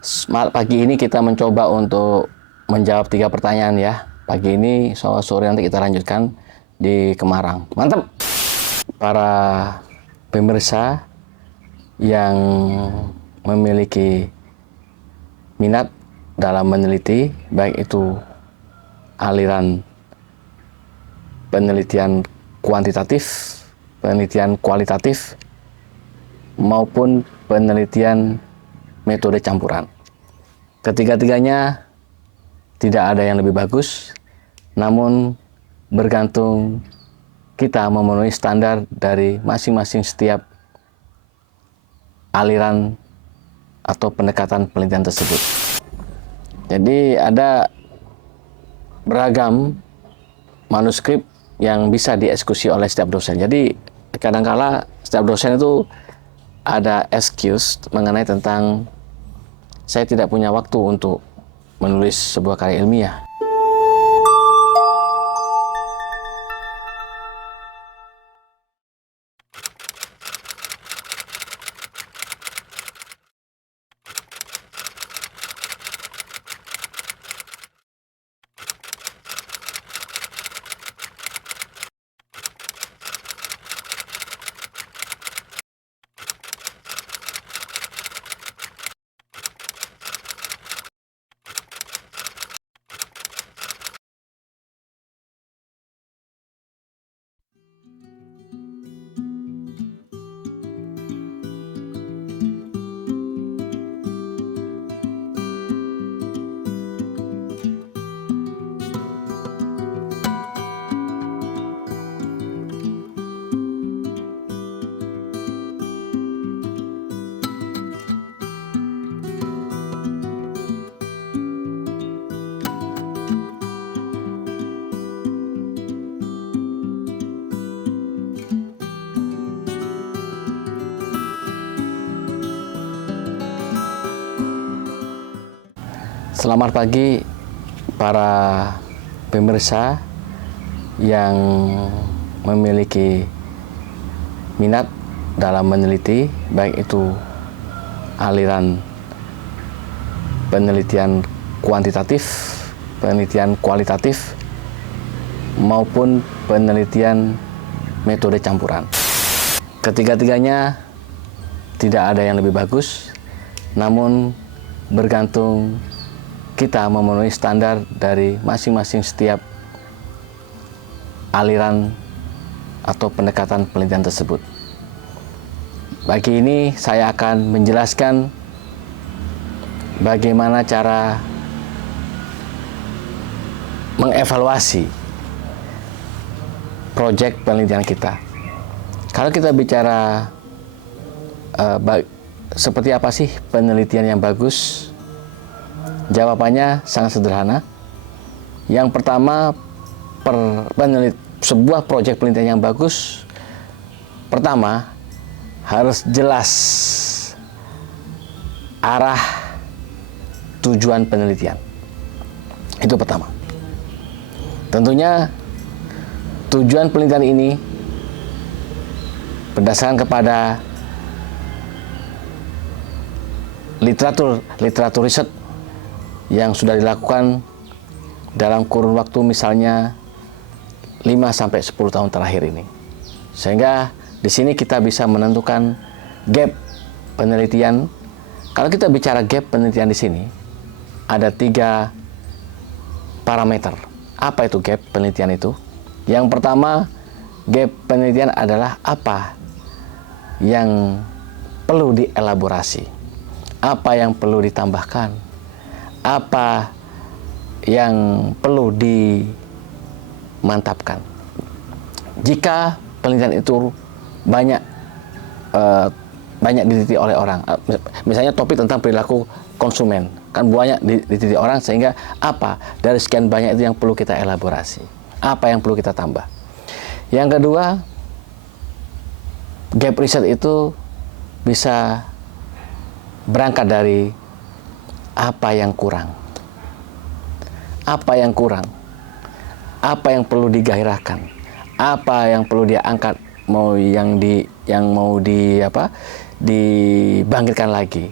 Pagi ini kita mencoba untuk menjawab 3 pertanyaan ya. Pagi ini sore nanti kita lanjutkan di Kemarang. Mantap. Para pemirsa yang memiliki minat dalam meneliti, baik itu aliran penelitian kuantitatif, penelitian kualitatif, maupun penelitian metode campuran. Ketiga-tiganya tidak ada yang lebih bagus, namun bergantung kita memenuhi standar dari masing-masing setiap aliran atau pendekatan penelitian tersebut. Jadi ada beragam manuskrip yang bisa dieksekusi oleh setiap dosen. Jadi kadangkala setiap dosen itu ada excuse mengenai tentang saya tidak punya waktu untuk menulis sebuah karya ilmiah. Selamat pagi para pemirsa yang memiliki minat dalam meneliti, baik itu aliran penelitian kuantitatif, penelitian kualitatif, maupun penelitian metode campuran. Ketiga-tiganya tidak ada yang lebih bagus, namun bergantung kita memenuhi standar dari masing-masing setiap aliran atau pendekatan penelitian tersebut. Pagi ini saya akan menjelaskan bagaimana cara mengevaluasi proyek penelitian kita. Kalau kita bicara seperti apa sih penelitian yang bagus? Jawabannya sangat sederhana. Yang pertama, sebuah proyek penelitian yang bagus, pertama harus jelas arah tujuan penelitian. Itu pertama. Tentunya tujuan penelitian ini berdasarkan kepada literatur riset yang sudah dilakukan dalam kurun waktu misalnya 5-10 tahun terakhir ini. Sehingga di sini kita bisa menentukan gap penelitian. Kalau kita bicara gap penelitian di sini, ada 3 parameter. Apa itu gap penelitian itu? Yang pertama, gap penelitian adalah apa yang perlu dielaborasi, apa yang perlu ditambahkan, apa yang perlu dimantapkan. Jika penelitian itu banyak diteliti oleh orang, misalnya topik tentang perilaku konsumen, kan banyak diteliti orang, sehingga apa dari sekian banyak itu yang perlu kita elaborasi, apa yang perlu kita tambah. Yang kedua, gap riset itu bisa berangkat dari apa yang kurang, apa yang perlu digairahkan, apa yang perlu diangkat, dibangkitkan lagi.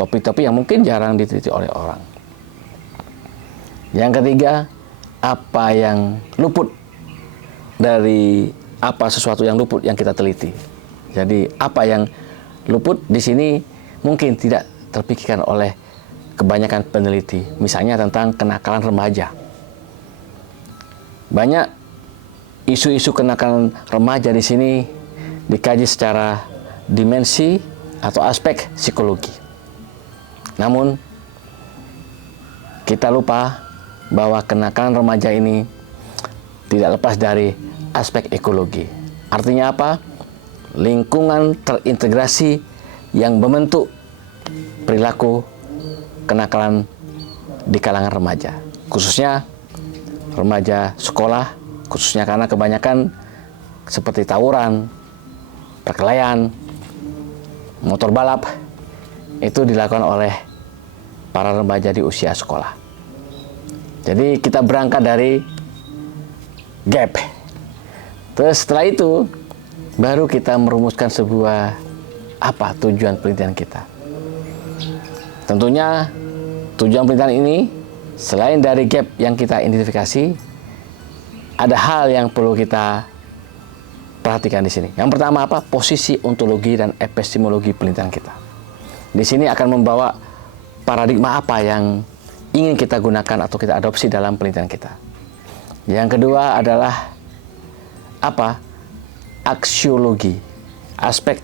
Topi-topi yang mungkin jarang diteliti oleh orang. Yang ketiga, apa yang luput dari sesuatu yang luput yang kita teliti. Jadi apa yang luput di sini mungkin tidak terpikirkan oleh kebanyakan peneliti. Misalnya tentang kenakalan remaja. Banyak isu-isu kenakalan remaja di sini dikaji secara dimensi atau aspek psikologi. Namun kita lupa bahwa kenakalan remaja ini tidak lepas dari aspek ekologi. Artinya apa? Lingkungan terintegrasi yang membentuk perilaku kenakalan di kalangan remaja, khususnya remaja sekolah, khususnya karena kebanyakan seperti tawuran, perkelahian, motor balap, itu dilakukan oleh para remaja di usia sekolah. Jadi kita berangkat dari gap. Terus setelah itu baru kita merumuskan sebuah tujuan penelitian kita. Tentunya tujuan penelitian ini selain dari gap yang kita identifikasi, ada hal yang perlu kita perhatikan di sini. Yang pertama posisi ontologi dan epistemologi penelitian kita. Di sini akan membawa paradigma apa yang ingin kita gunakan atau kita adopsi dalam penelitian kita. Yang kedua adalah aksiologi, aspek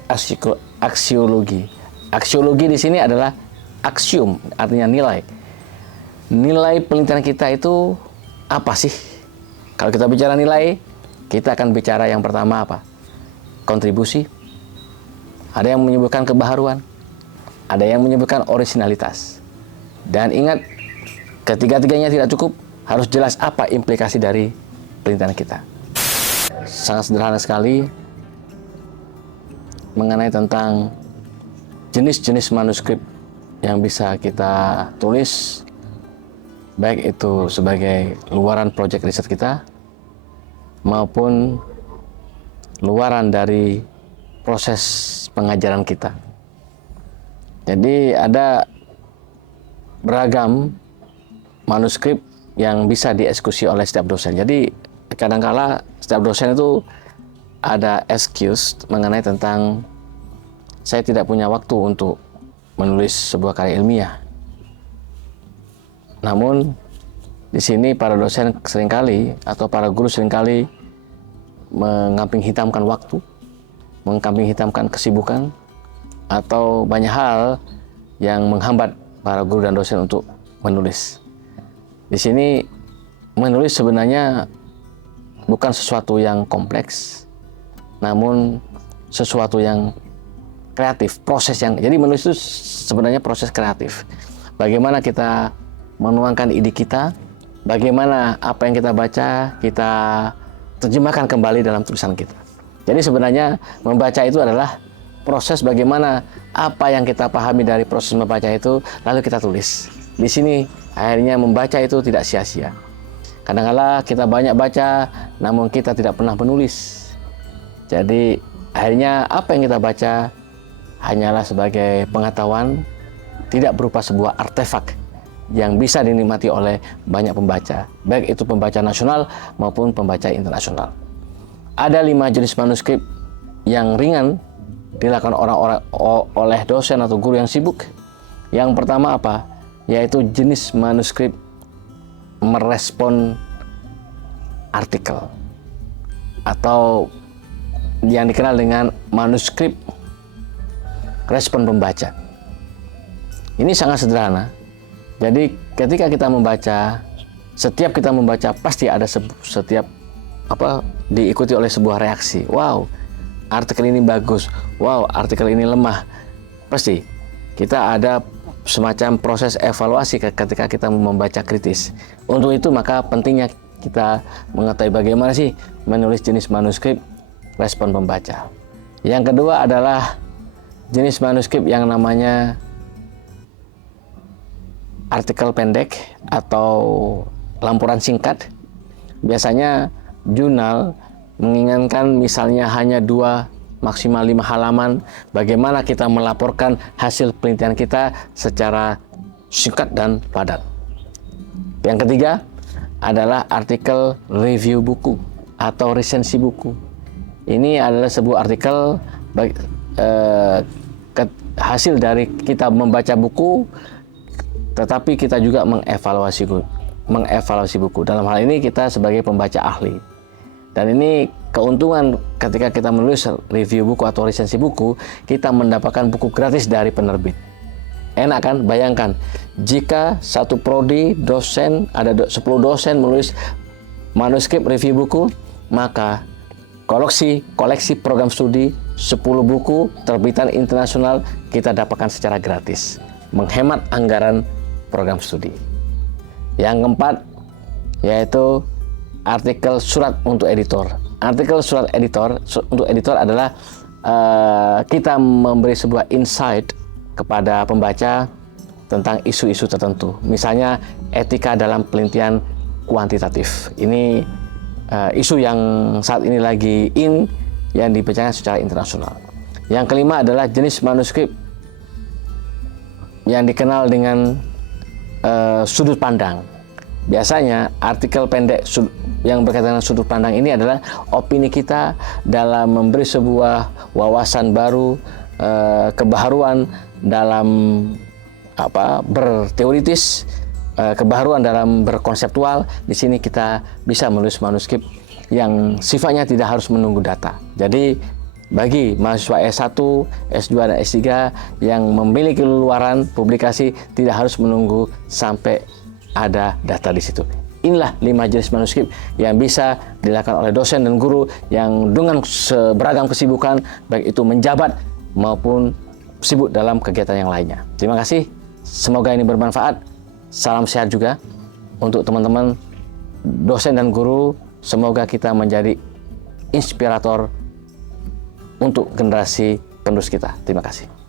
aksiologi. Aksiologi di sini adalah aksiom, artinya nilai. Nilai penelitian kita itu apa sih? Kalau kita bicara nilai, kita akan bicara yang pertama kontribusi. Ada yang menyebutkan kebaharuan, ada yang menyebutkan orisinalitas. Dan ingat, ketiga-tiganya tidak cukup, harus jelas apa implikasi dari penelitian kita. Sangat sederhana sekali mengenai tentang jenis-jenis manuskrip yang bisa kita tulis, baik itu sebagai luaran proyek riset kita maupun luaran dari proses pengajaran kita. Jadi ada beragam manuskrip yang bisa dieksekusi oleh setiap dosen. Jadi kadangkala setiap dosen itu ada excuse mengenai tentang saya tidak punya waktu untuk menulis sebuah karya ilmiah. Namun di sini para dosen seringkali atau para guru seringkali mengamping hitamkan waktu, mengamping hitamkan kesibukan, atau banyak hal yang menghambat para guru dan dosen untuk menulis. Di sini menulis sebenarnya bukan sesuatu yang kompleks, namun sesuatu yang kreatif, jadi menulis itu sebenarnya proses kreatif. Bagaimana kita menuangkan ide kita, bagaimana apa yang kita baca, kita terjemahkan kembali dalam tulisan kita. Jadi sebenarnya membaca itu adalah proses bagaimana apa yang kita pahami dari proses membaca itu, lalu kita tulis. Di sini akhirnya membaca itu tidak sia-sia. Kadang-kala kita banyak baca, namun kita tidak pernah menulis. Jadi akhirnya apa yang kita baca hanyalah sebagai pengetahuan, tidak berupa sebuah artefak yang bisa dinikmati oleh banyak pembaca, baik itu pembaca nasional maupun pembaca internasional. Ada 5 jenis manuskrip yang ringan dilakukan orang-orang oleh dosen atau guru yang sibuk. Yang pertama yaitu jenis manuskrip merespon artikel atau yang dikenal dengan manuskrip respon pembaca. Ini sangat sederhana. Jadi ketika kita membaca, setiap kita membaca pasti ada diikuti oleh sebuah reaksi. Wow, artikel ini bagus. Wow, artikel ini lemah. Pasti kita ada semacam proses evaluasi ketika kita membaca kritis. Untuk itu maka pentingnya kita mengetahui bagaimana sih menulis jenis manuskrip respon pembaca. Yang kedua adalah jenis manuskrip yang namanya artikel pendek atau lampuran singkat. Biasanya jurnal menginginkan misalnya hanya 2 maksimal 5 halaman, bagaimana kita melaporkan hasil penelitian kita secara singkat dan padat. Yang ketiga adalah artikel review buku atau resensi buku. Ini adalah sebuah artikel hasil dari kita membaca buku, tetapi kita juga mengevaluasi buku. Dalam hal ini kita sebagai pembaca ahli. Dan ini keuntungan ketika kita menulis review buku atau resensi buku, kita mendapatkan buku gratis dari penerbit. Enak kan? Bayangkan, jika satu prodi dosen, ada 10 dosen menulis manuskrip review buku, maka koleksi program studi 10 buku terbitan internasional kita dapatkan secara gratis, menghemat anggaran program studi. Yang keempat yaitu artikel surat untuk editor. Artikel surat untuk editor adalah kita memberi sebuah insight kepada pembaca tentang isu-isu tertentu. Misalnya etika dalam penelitian kuantitatif. Ini isu yang saat ini lagi yang dibicarakan secara internasional. Yang kelima adalah jenis manuskrip yang dikenal dengan sudut pandang. Biasanya artikel pendek yang berkaitan dengan sudut pandang ini adalah opini kita dalam memberi sebuah wawasan baru, kebaharuan dalam berteoritis, kebaharuan dalam berkonseptual. Di sini kita bisa menulis manuskrip yang sifatnya tidak harus menunggu data. Jadi bagi mahasiswa S1, S2, dan S3 yang memiliki keluaran publikasi, tidak harus menunggu sampai ada data di situ. Inilah 5 jenis manuskrip yang bisa dilakukan oleh dosen dan guru yang dengan beragam kesibukan, baik itu menjabat maupun sibuk dalam kegiatan yang lainnya. Terima kasih, semoga ini bermanfaat. Salam sehat juga untuk teman-teman dosen dan guru. Semoga kita menjadi inspirator untuk generasi penerus kita. Terima kasih.